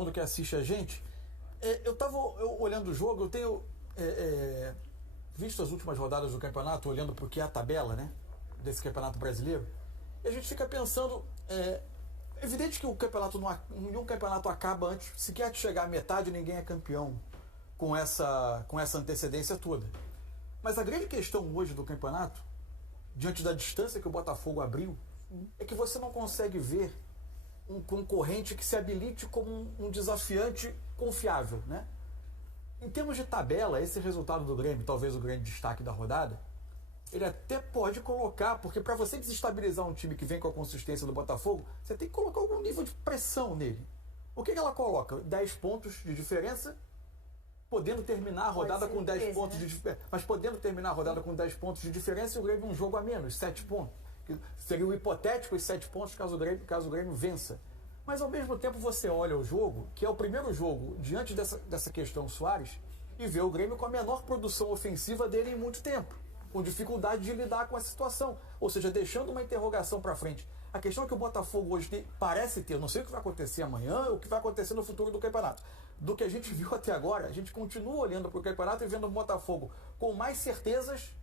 mundo que assiste a gente. Eu estava olhando o jogo, eu tenho visto as últimas rodadas do campeonato, olhando para o que é a tabela, né, desse campeonato brasileiro, e a gente fica pensando, evidente que nenhum campeonato acaba antes, sequer de chegar à metade, ninguém é campeão com essa antecedência toda. Mas a grande questão hoje do campeonato, diante da distância que o Botafogo abriu, é que você não consegue ver um concorrente que se habilite como um desafiante confiável, né? Em termos de tabela, esse resultado do Grêmio, talvez o grande destaque da rodada, ele até pode colocar, porque para você desestabilizar um time que vem com a consistência do Botafogo, você tem que colocar algum nível de pressão nele. O que ela coloca? 10 pontos de diferença, podendo terminar a rodada com 10 pontos de diferença. Mas podendo terminar a rodada com 10 pontos de diferença e o Grêmio um jogo a menos, 7 pontos. Seria o hipotético os 7 pontos caso o Grêmio vença. Mas ao mesmo tempo você olha o jogo, que é o primeiro jogo diante dessa questão Soares, e vê o Grêmio com a menor produção ofensiva dele em muito tempo, com dificuldade de lidar com a situação, ou seja, deixando uma interrogação para frente. A questão é que o Botafogo hoje parece ter, não sei o que vai acontecer amanhã, o que vai acontecer no futuro do campeonato. Do que a gente viu até agora, a gente continua olhando para o campeonato e vendo o Botafogo com mais certezas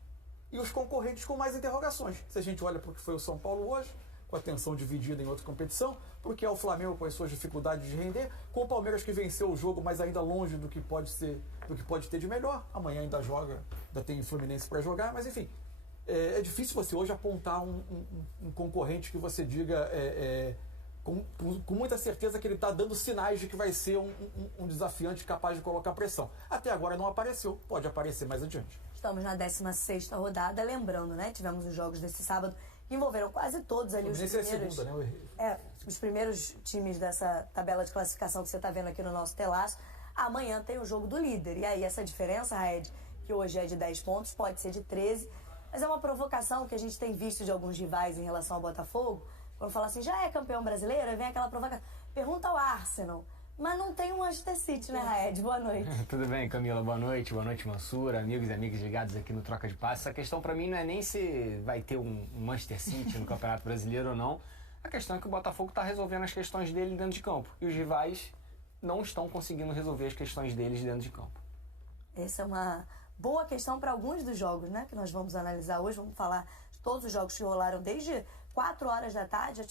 e os concorrentes com mais interrogações. Se a gente olha para o que foi o São Paulo hoje, com a atenção dividida em outra competição, porque é o Flamengo com as suas dificuldades de render, com o Palmeiras que venceu o jogo, mas ainda longe do que pode ter de melhor. Amanhã ainda tem Fluminense para jogar, mas enfim, é difícil você hoje apontar um concorrente que você diga com muita certeza que ele está dando sinais de que vai ser um desafiante capaz de colocar pressão. Até agora não apareceu, pode aparecer mais adiante. Estamos na 16ª rodada, lembrando, né? Tivemos os jogos desse sábado que envolveram quase todos ali os primeiros. É a segunda, né? Os primeiros times dessa tabela de classificação que você está vendo aqui no nosso telaço. Amanhã tem o jogo do líder. E aí essa diferença, Raed, que hoje é de 10 pontos, pode ser de 13. Mas é uma provocação que a gente tem visto de alguns rivais em relação ao Botafogo. Quando fala assim, já é campeão brasileiro, aí vem aquela provocação. Pergunta ao Arsenal. Mas não tem um Manchester City, né, Raed? Boa noite. Tudo bem, Camila? Boa noite, Mansura, amigos e amigas ligados aqui no Troca de Passes. A questão pra mim não é nem se vai ter um Manchester City no Campeonato Brasileiro ou não. A questão é que o Botafogo tá resolvendo as questões dele dentro de campo. E os rivais não estão conseguindo resolver as questões deles dentro de campo. Essa é uma boa questão para alguns dos jogos, né, que nós vamos analisar hoje. Vamos falar de todos os jogos que rolaram desde 4 horas da tarde.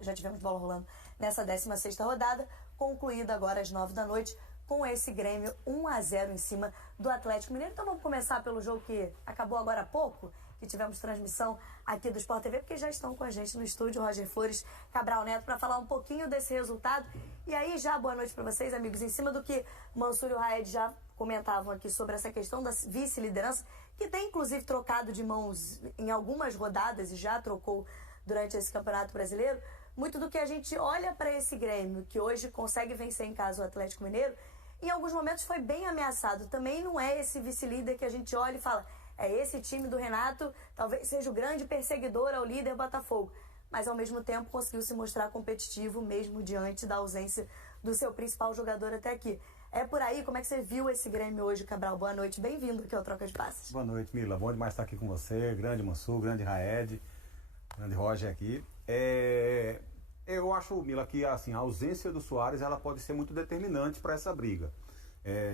Já tivemos bola rolando nessa 16ª rodada, concluída agora às 9 da noite, com esse Grêmio 1-0 em cima do Atlético Mineiro. Então vamos começar pelo jogo que acabou agora há pouco, que tivemos transmissão aqui do Sport TV, porque já estão com a gente no estúdio Roger Flores, Cabral Neto, para falar um pouquinho desse resultado. E aí já boa noite para vocês, amigos, em cima do que Mansur e o Raed já comentavam aqui sobre essa questão da vice-liderança, que tem inclusive trocado de mãos em algumas rodadas e já trocou durante esse Campeonato Brasileiro. Muito do que a gente olha para esse Grêmio, que hoje consegue vencer em casa o Atlético Mineiro, em alguns momentos foi bem ameaçado. Também não é esse vice-líder que a gente olha e fala, é esse time do Renato, talvez seja o grande perseguidor ao líder Botafogo. Mas ao mesmo tempo conseguiu se mostrar competitivo mesmo diante da ausência do seu principal jogador até aqui. É por aí, como é que você viu esse Grêmio hoje, Cabral? Boa noite, bem-vindo aqui ao Troca de Passes. Boa noite, Mila. Bom demais estar aqui com você, grande Mansur, grande Raed, grande Roger aqui. Eu acho, Mila, que assim, a ausência do Soares ela pode ser muito determinante para essa briga.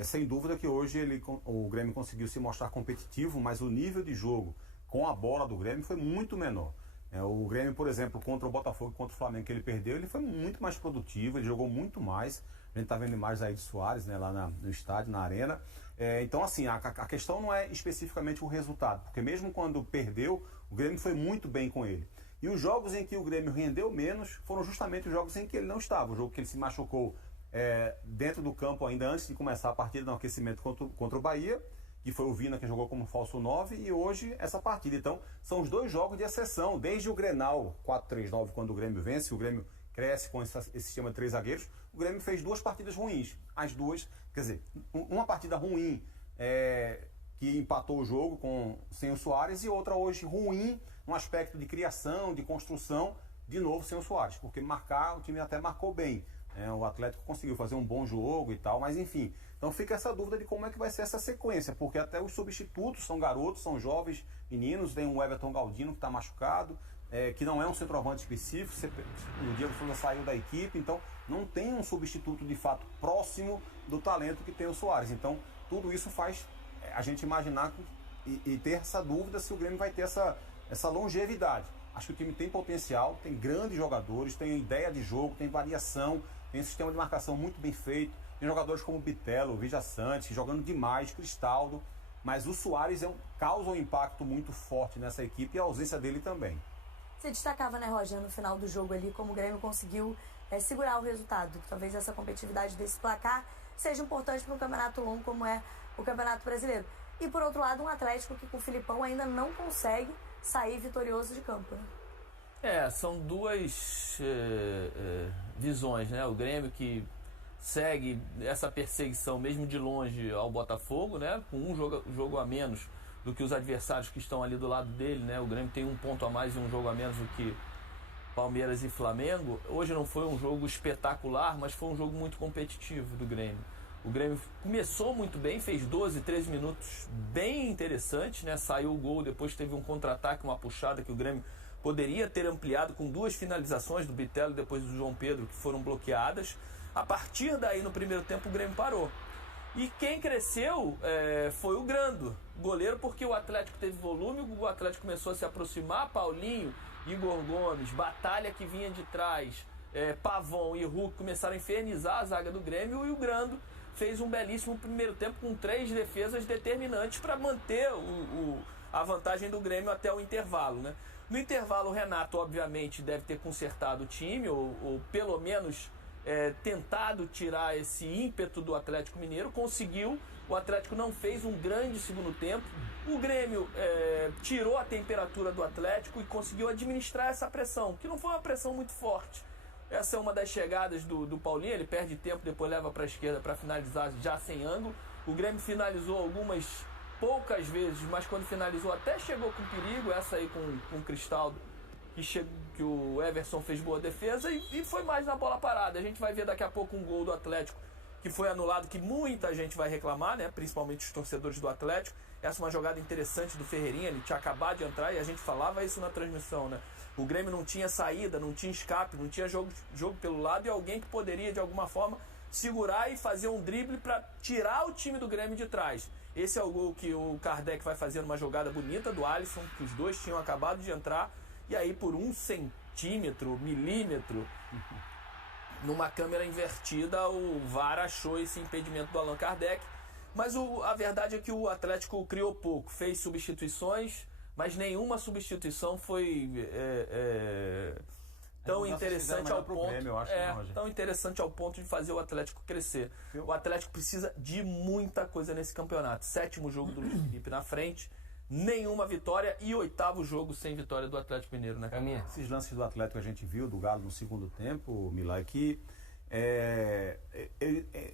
Sem dúvida que hoje o Grêmio conseguiu se mostrar competitivo, mas o nível de jogo com a bola do Grêmio foi muito menor. O Grêmio, por exemplo, contra o Botafogo, contra o Flamengo que ele perdeu, ele foi muito mais produtivo, ele jogou muito mais. A gente está vendo imagens aí de Soares, né, lá no estádio, na arena. Então, assim, a questão não é especificamente o resultado, porque mesmo quando perdeu, o Grêmio foi muito bem com ele. E os jogos em que o Grêmio rendeu menos foram justamente os jogos em que ele não estava. O jogo que ele se machucou dentro do campo ainda antes de começar a partida no aquecimento contra o Bahia, que foi o Vina que jogou como falso 9, e hoje essa partida. Então, são os dois jogos de exceção, desde o Grenal 4-3-9, quando o Grêmio vence, o Grêmio cresce com esse sistema de 3 zagueiros, o Grêmio fez 2 partidas ruins. As duas, quer dizer, uma partida ruim que empatou o jogo sem o Soares, e outra hoje ruim no aspecto de criação, de construção, de novo sem o Soares, porque o time até marcou bem. O Atlético conseguiu fazer um bom jogo e tal, mas enfim. Então fica essa dúvida de como é que vai ser essa sequência, porque até os substitutos são garotos, são jovens meninos. Tem o Everton Galdino que está machucado, que não é um centroavante específico. O Diego Souza saiu da equipe, então não tem um substituto de fato próximo do talento que tem o Soares. Então tudo isso faz a gente imaginar e ter essa dúvida se o Grêmio vai ter essa longevidade. Acho que o time tem potencial, tem grandes jogadores, tem ideia de jogo, tem variação, tem um sistema de marcação muito bem feito, tem jogadores como Bitelo, Vija Sante, jogando demais, Cristaldo, mas o Soares causa um impacto muito forte nessa equipe e a ausência dele também. Você destacava, né, Roger, no final do jogo ali, como o Grêmio conseguiu segurar o resultado. Talvez essa competitividade desse placar seja importante para um campeonato longo como é o Campeonato Brasileiro. E, por outro lado, um Atlético que com o Filipão ainda não consegue sair vitorioso de campo, né? São duas visões, né? O Grêmio que segue essa perseguição mesmo de longe ao Botafogo, né? Com um jogo a menos do que os adversários que estão ali do lado dele, né? O Grêmio tem um ponto a mais e um jogo a menos do que Palmeiras e Flamengo. Hoje não foi um jogo espetacular, mas foi um jogo muito competitivo do Grêmio. O Grêmio começou muito bem, fez 12, 13 minutos bem interessantes, né? Saiu o gol, depois teve um contra-ataque, uma puxada que o Grêmio poderia ter ampliado com duas finalizações do Bitelo e depois do João Pedro, que foram bloqueadas. A partir daí, no primeiro tempo, o Grêmio parou. E quem cresceu foi o Grando, goleiro, porque o Atlético teve volume, o Atlético começou a se aproximar, Paulinho, Igor Gomes, Batalha que vinha de trás, Pavon e Hulk começaram a infernizar a zaga do Grêmio, e o Grando fez um belíssimo primeiro tempo com 3 defesas determinantes para manter a vantagem do Grêmio até o intervalo, né? No intervalo, o Renato, obviamente, deve ter consertado o time, ou pelo menos tentado tirar esse ímpeto do Atlético Mineiro. Conseguiu. O Atlético não fez um grande segundo tempo. O Grêmio tirou a temperatura do Atlético e conseguiu administrar essa pressão, que não foi uma pressão muito forte. Essa é uma das chegadas do Paulinho, ele perde tempo, depois leva para a esquerda para finalizar já sem ângulo. O Grêmio finalizou algumas poucas vezes, mas quando finalizou até chegou com perigo, essa aí com o Cristaldo, que o Everson fez boa defesa, e foi mais na bola parada. A gente vai ver daqui a pouco um gol do Atlético que foi anulado, que muita gente vai reclamar, né? Principalmente os torcedores do Atlético. Essa é uma jogada interessante do Ferreirinha, ele tinha acabado de entrar e a gente falava isso na transmissão, né? O Grêmio não tinha saída, não tinha escape, não tinha jogo pelo lado, e alguém que poderia de alguma forma segurar e fazer um drible para tirar o time do Grêmio de trás. Esse é o gol que o Kardec vai fazer numa jogada bonita do Alisson, que os dois tinham acabado de entrar, e aí por 1 centímetro, milímetro, numa câmera invertida, o VAR achou esse impedimento do Allan Kardec. Mas a verdade é que o Atlético criou pouco, fez substituições, mas nenhuma substituição foi tão interessante ao ponto. Grêmio, eu acho, tão interessante ao ponto de fazer o Atlético crescer. O Atlético precisa de muita coisa nesse campeonato. 7º jogo do Luiz Felipe na frente, nenhuma vitória, e 8º jogo sem vitória do Atlético Mineiro, né, Caminha? Esses lances do Atlético que a gente viu, do Galo no segundo tempo, Milá, que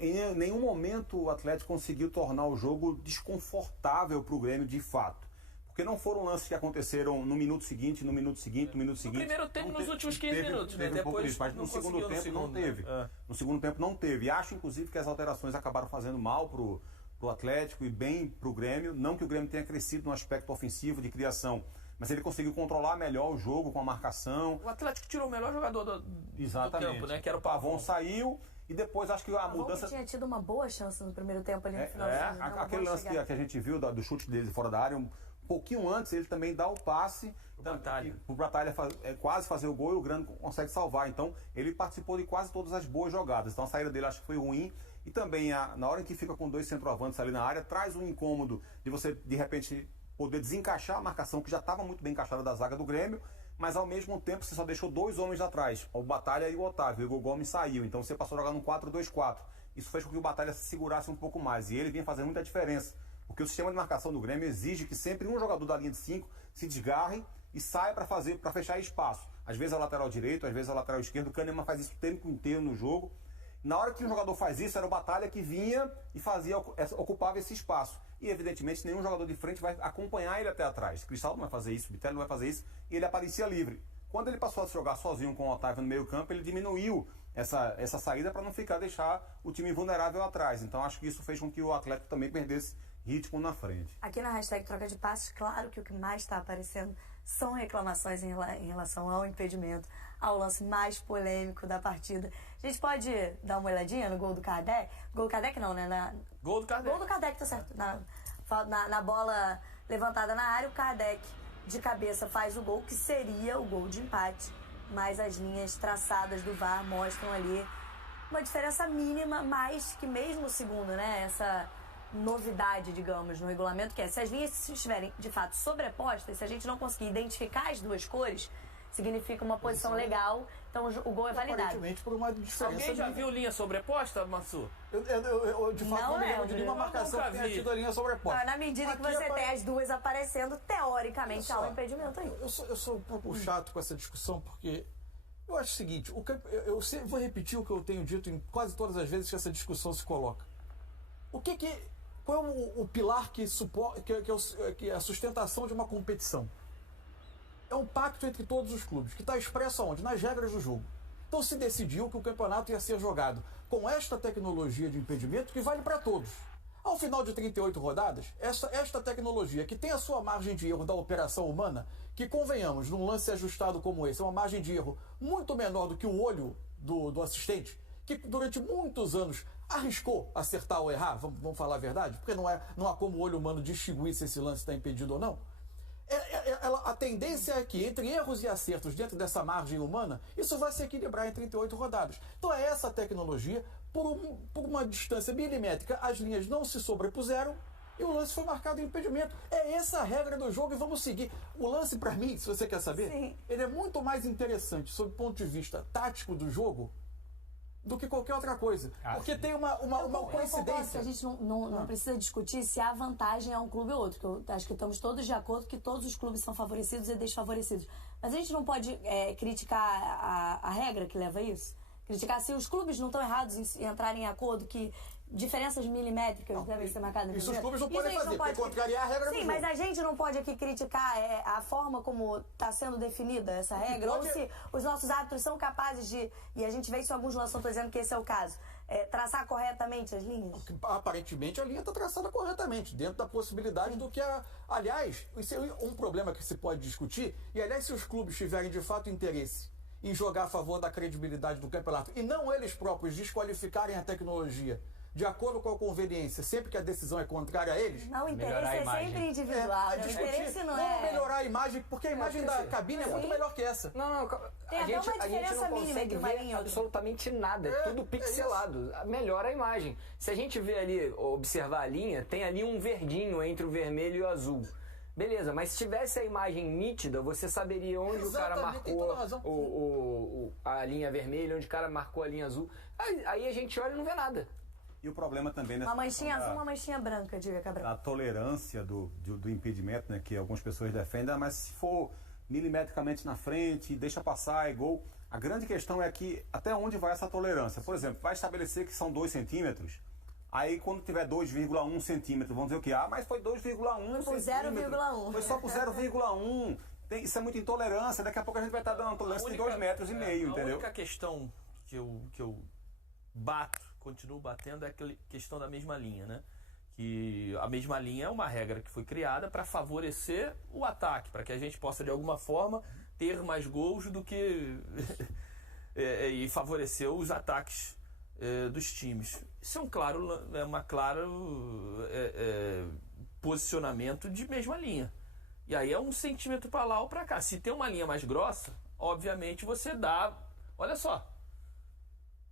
em nenhum momento o Atlético conseguiu tornar o jogo desconfortável para o Grêmio de fato. Porque não foram lances que aconteceram no minuto seguinte. No primeiro tempo, nos últimos 15 minutos, né? Depois, mas no segundo tempo não teve. No segundo tempo não teve. Acho, inclusive, que as alterações acabaram fazendo mal pro Atlético e bem pro Grêmio. Não que o Grêmio tenha crescido no aspecto ofensivo de criação, mas ele conseguiu controlar melhor o jogo com a marcação. O Atlético tirou o melhor jogador do campo, né? Que era o Pavon. Saiu. E depois acho que a mudança... que tinha tido uma boa chance no primeiro tempo ali no final. Aquele lance que a gente viu do chute dele fora da área, um pouquinho antes ele também dá o passe o Batalha quase fazer o gol, e o Grande consegue salvar. Então ele participou de quase todas as boas jogadas. Então a saída dele acho que foi ruim. E também na hora em que fica com 2 centroavantes ali na área, traz um incômodo de você de repente poder desencaixar a marcação que já estava muito bem encaixada da zaga do Grêmio, mas ao mesmo tempo você só deixou 2 homens atrás, o Batalha e o Otávio. O Igor Gomes saiu, então você passou a jogar num 4-2-4. Isso fez com que o Batalha se segurasse um pouco mais, e ele vinha fazendo muita diferença, porque o sistema de marcação do Grêmio exige que sempre um jogador da linha de 5 se desgarre e saia para fechar espaço. Às vezes é o lateral direito, às vezes é o lateral esquerdo. O Kahneman faz isso o tempo inteiro no jogo. Na hora que um jogador faz isso, era o Batalha que vinha e ocupava esse espaço. E evidentemente nenhum jogador de frente vai acompanhar ele até atrás. Cristaldo não vai fazer isso, Bitelo não vai fazer isso, e ele aparecia livre. Quando ele passou a jogar sozinho com o Otávio no meio campo, ele diminuiu essa saída para não deixar o time vulnerável atrás. Então acho que isso fez com que o Atlético também perdesse ritmo na frente. Aqui na hashtag Troca de Passes, claro que o que mais está aparecendo são reclamações em relação ao impedimento, ao lance mais polêmico da partida. A gente pode dar uma olhadinha no gol do Kardec? Gol do Kardec não, né? Gol do Kardec. Gol do Kardec, tá certo. Na bola levantada na área, o Kardec de cabeça faz o gol, que seria o gol de empate. Mas as linhas traçadas do VAR mostram ali uma diferença mínima, mais que mesmo o segundo, né? Essa novidade, digamos, no regulamento, que é se as linhas estiverem de fato sobrepostas, se a gente não conseguir identificar as duas cores, significa uma posição legal, então o gol é validado. Aparentemente por uma diferença. Alguém já viu linha sobreposta, Massu? Eu de fato não me lembro de nenhuma Eu marcação nunca que tenha vi. tido a linha sobreposta. Na medida que Aqui você tem as duas aparecendo, teoricamente há um impedimento aí. Eu sou um pouco chato com essa discussão, porque eu acho o seguinte, eu vou repetir o que eu tenho dito em quase todas as vezes que essa discussão se coloca. Qual é o pilar que é a sustentação de uma competição? É um pacto entre todos os clubes, que está expresso aonde? Nas regras do jogo. Então se decidiu que o campeonato ia ser jogado com esta tecnologia de impedimento que vale para todos. Ao final de 38 rodadas, esta tecnologia, que tem a sua margem de erro da operação humana, que convenhamos, num lance ajustado como esse, é uma margem de erro muito menor do que o olho do assistente, que durante muitos anos arriscou acertar ou errar, vamos falar a verdade, porque não há como o olho humano distinguir se esse lance está impedido ou não. A tendência é que, entre erros e acertos dentro dessa margem humana, isso vai se equilibrar em 38 rodadas. Então é essa tecnologia, por uma distância milimétrica, as linhas não se sobrepuseram e o lance foi marcado em impedimento. É essa a regra do jogo e vamos seguir. O lance, para mim, se você quer saber, Sim. ele é muito mais interessante, sob o ponto de vista tático do jogo, do que qualquer outra coisa. Porque tem uma Eu concordo que coincidência. a gente não precisa discutir se há vantagem a um clube ou outro, que eu acho que estamos todos de acordo que todos os clubes são favorecidos e desfavorecidos. Mas a gente não pode criticar a regra que leva a isso? Criticar se os clubes não estão errados em entrarem em acordo que diferenças milimétricas devem ser marcadas. Isso os clubes não podem fazer, porque contrariar a regra do Sim, jogo. mas a gente não pode aqui criticar a forma como está sendo definida essa regra, pode- ou se os nossos árbitros são capazes de, e a gente vê isso em alguns lances, não estou dizendo que esse é o caso, traçar corretamente as linhas. Aparentemente a linha está traçada corretamente, dentro da possibilidade do que aliás, isso é um problema que se pode discutir, e aliás, se os clubes tiverem de fato interesse em jogar a favor da credibilidade do campeonato e não eles próprios desqualificarem a tecnologia de acordo com a conveniência, sempre que a decisão é contrária a eles, Não, o Melhorar interesse a é imagem. sempre individual, né? O interesse não vamos é... melhorar a imagem, porque a imagem da cabine é muito melhor que essa. Não, Tem a até gente, uma a gente diferença não mínima consegue entre uma ver linha e outra. absolutamente nada, é tudo pixelado. Melhora a imagem. Se a gente vê ali, observar a linha, tem ali um verdinho entre o vermelho e o azul. Beleza, mas se tivesse a imagem nítida, você saberia onde o cara Exatamente, tem toda a razão. marcou a linha vermelha, onde o cara marcou a linha azul. Aí a gente olha e não vê nada. E o problema também nessa Uma manchinha questão azul, uma manchinha branca, diga, Cabral. da tolerância do impedimento, né, que algumas pessoas defendem, mas se for milimetricamente na frente, deixa passar, é gol. A grande questão é que até onde vai essa tolerância? Por exemplo, vai estabelecer que são 2 centímetros, aí quando tiver 2,1 centímetros, vão dizer o quê? Ah, mas foi 2,1 por centímetro. 0,1. Foi só por 0,1. Isso é muita intolerância, daqui a pouco a gente vai estar dando uma tolerância de 2,5 metros, entendeu? A única questão que eu continuo batendo, é a questão da mesma linha, né? Que a mesma linha é uma regra que foi criada para favorecer o ataque, para que a gente possa de alguma forma ter mais gols do que e favorecer os ataques dos times. Isso é um claro posicionamento de mesma linha. E aí é 1 centímetro para lá ou para cá. Se tem uma linha mais grossa, obviamente você dá. Olha só.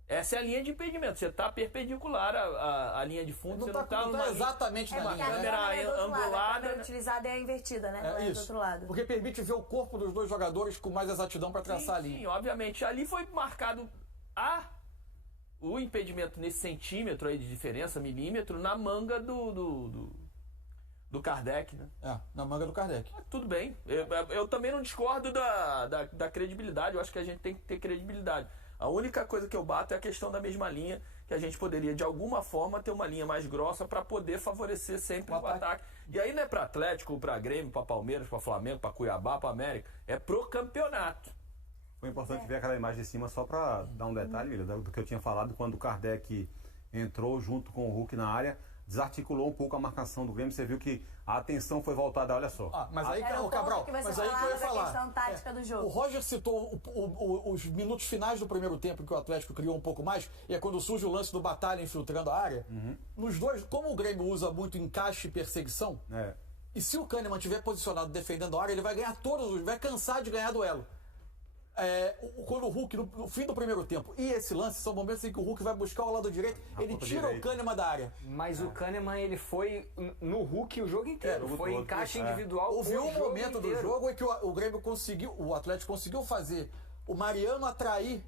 Essa é a linha de impedimento. Você está perpendicular à linha de fundo. Não você está não está exatamente na Porque linha. a né? câmera câmera é do outro lado, angulada. a câmera utilizada é a invertida, né? Não é do Isso. outro lado. Porque permite ver o corpo dos dois jogadores com mais exatidão para traçar a linha. Sim, obviamente. Ali foi marcado o impedimento nesse centímetro aí de diferença, milímetro, na manga do Kardec, né? Na manga do Kardec. Tudo bem. Eu também não discordo da credibilidade. Eu acho que a gente tem que ter credibilidade. A única coisa que eu bato é a questão da mesma linha, que a gente poderia, de alguma forma, ter uma linha mais grossa para poder favorecer sempre o ataque. E aí não é para Atlético, para Grêmio, para Palmeiras, para Flamengo, para Cuiabá, para América. É pro campeonato. Foi importante ver aquela imagem de cima só para dar um detalhe, Mila, do que eu tinha falado quando o Kardec entrou junto com o Hulk na área. desarticulou um pouco a marcação do Grêmio. Você viu que a atenção foi voltada, olha só. Mas aí, Era o Cabral, ponto que você mas aí que eu ia falava da falar. questão tática do jogo. O Roger citou os minutos finais do primeiro tempo, em que o Atlético criou um pouco mais, e é quando surge o lance do Batalha infiltrando a área. Nos dois, como o Grêmio usa muito encaixe e perseguição, e se o Kahneman estiver posicionado defendendo a área, ele vai ganhar vai cansar de ganhar duelo. Quando o Hulk, no fim do primeiro tempo, e esse lance, são momentos em que o Hulk vai buscar o lado direito, ele tira o Kahneman da área. Mas o Kahneman, ele foi no Hulk o jogo inteiro. Foi encaixe individual. Houve um momento do jogo em que o Grêmio conseguiu, o Atlético conseguiu fazer o Mariano atrair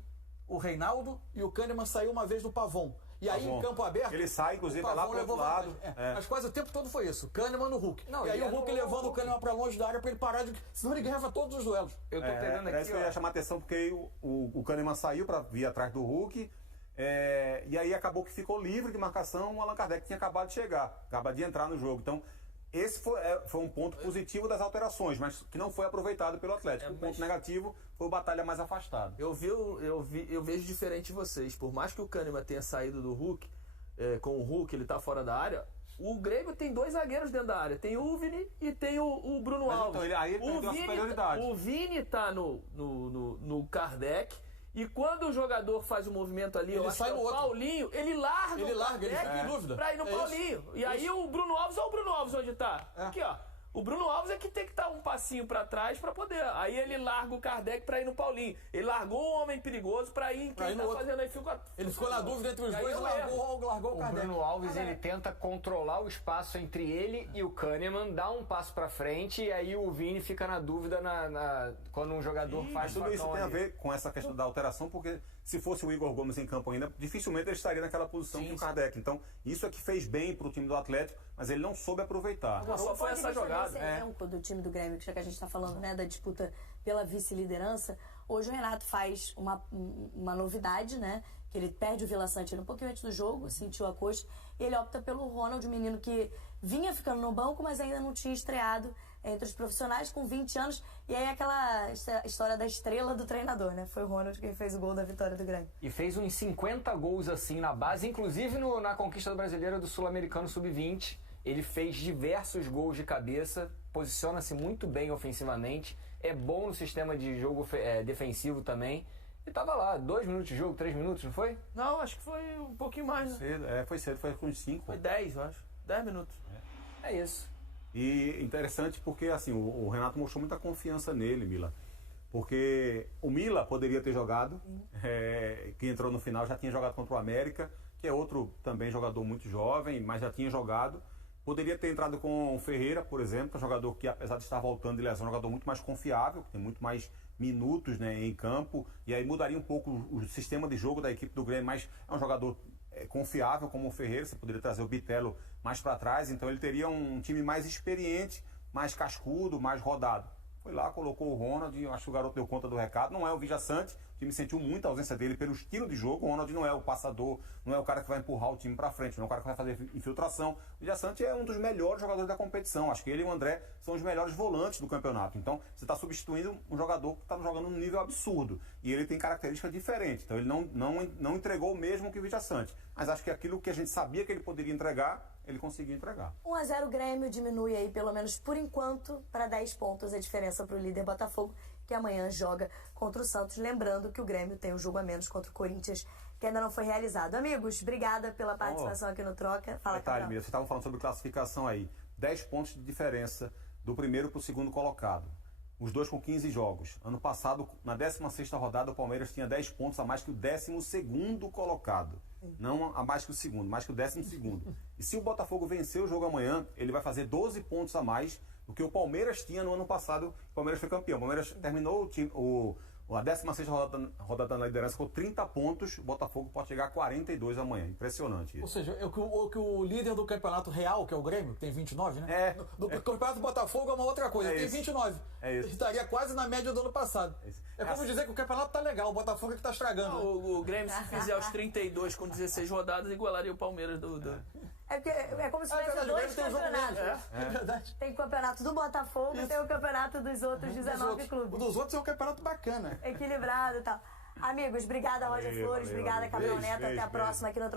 o Reinaldo e o Kahneman saiu uma vez no Pavon. E aí, em campo aberto. Ele sai, inclusive, vai lá pro outro lado. Mas quase o tempo todo foi isso. Kahneman no Hulk. E aí o Hulk levando o Kahneman pra longe da área pra ele parar de. Senão ele ganhava todos os duelos. Eu tô pegando aqui. É isso que eu ia chamar a atenção, porque o Kahneman saiu pra vir atrás do Hulk. E aí acabou que ficou livre de marcação. O Allan Kardec tinha acabado de chegar, acabado de entrar no jogo. Então, esse foi um ponto positivo das alterações, mas que não foi aproveitado pelo Atlético. O ponto negativo foi o Batalha mais afastado. Eu vejo diferente de vocês. Por mais que o Kahneman tenha saído do Hulk, com o Hulk, ele tá fora da área. O Grêmio tem dois zagueiros dentro da área. Tem o Vini e tem o Bruno Alves. Então, aí ele perdeu a superioridade. O Vini tá no Kardec. E quando o jogador faz o movimento ali, ele sai no outro. Paulinho, ele larga ele sem dúvida. Pra ir no Paulinho. Isso. E aí o Bruno Alves, olha o Bruno Alves onde tá. Aqui, ó. O Bruno Alves é que tem que estar um passinho pra trás pra poder. Aí ele larga o Kardec pra ir no Paulinho. Ele largou o homem perigoso pra ir em quem tá fazendo aí. Ele ficou na dúvida entre os dois e largou o Kardec. O Bruno Alves, ele tenta controlar o espaço entre ele e o Kahneman, dá um passo pra frente e aí o Vini fica na dúvida quando um jogador faz tudo isso tem a ver com essa questão da alteração, porque se fosse o Igor Gomes em campo ainda, dificilmente ele estaria naquela posição que o Kardec. Então, isso é que fez bem pro time do Atlético, mas ele não soube aproveitar. Só foi essa jogada. Esse elenco do time do Grêmio, já que a gente está falando, né, da disputa pela vice-liderança, hoje o Renato faz uma novidade, né, que ele perde o Vila Santana um pouquinho antes do jogo, sentiu a coxa, e ele opta pelo Ronald, um menino que vinha ficando no banco, mas ainda não tinha estreado entre os profissionais, com 20 anos, e aí aquela história da estrela do treinador, né, foi o Ronald quem fez o gol da vitória do Grêmio. E fez uns 50 gols assim na base, inclusive na conquista do Brasileiro do Sul-Americano Sub-20. Ele fez diversos gols de cabeça, posiciona-se muito bem ofensivamente, é bom no sistema de jogo defensivo também. E tava lá, 2 minutos de jogo, 3 minutos, não foi? Não, acho que foi um pouquinho mais. Foi cedo, foi com uns 5. Foi 10, eu acho. 10 minutos. É isso. E interessante porque assim, o Renato mostrou muita confiança nele, Mila. Porque o Mila poderia ter jogado, que entrou no final, já tinha jogado contra o América, que é outro também jogador muito jovem, mas já tinha jogado. Poderia ter entrado com o Ferreira, por exemplo, um jogador que, apesar de estar voltando de lesão, é um jogador muito mais confiável, que tem muito mais minutos, né, em campo, e aí mudaria um pouco o sistema de jogo da equipe do Grêmio, mas é um jogador confiável como o Ferreira. Você poderia trazer o Bitelo mais para trás, então ele teria um time mais experiente, mais cascudo, mais rodado. Foi lá, colocou o Ronald, eu acho que o garoto deu conta do recado. Não é o Vijaçante, o time sentiu muita ausência dele pelo estilo de jogo. O Ronald não é o passador, não é o cara que vai empurrar o time para frente, não é o cara que vai fazer infiltração. O Vijaçante é um dos melhores jogadores da competição. Acho que ele e o André são os melhores volantes do campeonato. Então, você está substituindo um jogador que está jogando num nível absurdo. E ele tem características diferentes. Então, ele não entregou o mesmo que o Vijaçante. Mas acho que aquilo que a gente sabia que ele poderia entregar, ele conseguiu entregar. 1-0 o Grêmio diminui aí, pelo menos por enquanto, para 10 pontos a diferença para o líder Botafogo, que amanhã joga contra o Santos. Lembrando que o Grêmio tem um jogo a menos contra o Corinthians, que ainda não foi realizado. Amigos, obrigada pela participação aqui no Troca. Fala, detalhe, Mira, vocês estavam falando sobre classificação aí. 10 pontos de diferença do primeiro para o segundo colocado. Os dois com 15 jogos. Ano passado, na 16ª rodada, o Palmeiras tinha 10 pontos a mais que o 12º colocado. Não a mais que o segundo, mais que o 12º. E se o Botafogo vencer o jogo amanhã, ele vai fazer 12 pontos a mais do que o Palmeiras tinha no ano passado. O Palmeiras foi campeão. O Palmeiras terminou a 16ª rodada na liderança com 30 pontos. O Botafogo pode chegar a 42 amanhã. Impressionante isso. Ou seja, o líder do campeonato real, que é o Grêmio, que tem 29, né? Do campeonato do Botafogo é uma outra coisa, tem 29. Isso. Estaria quase na média do ano passado. É como dizer que o campeonato tá legal, o Botafogo é que tá estragando. O Grêmio, se fizer os 32 com 16 rodadas, igualaria o Palmeiras do... É como se tivesse dois campeonatos. É verdade. Tem o campeonato do Botafogo e tem o campeonato dos outros 19 clubes. O dos outros é um campeonato bacana. Equilibrado e tal. Amigos, obrigada, Roger Flores. Obrigada, Cabral Neto. Até a próxima aqui no Troca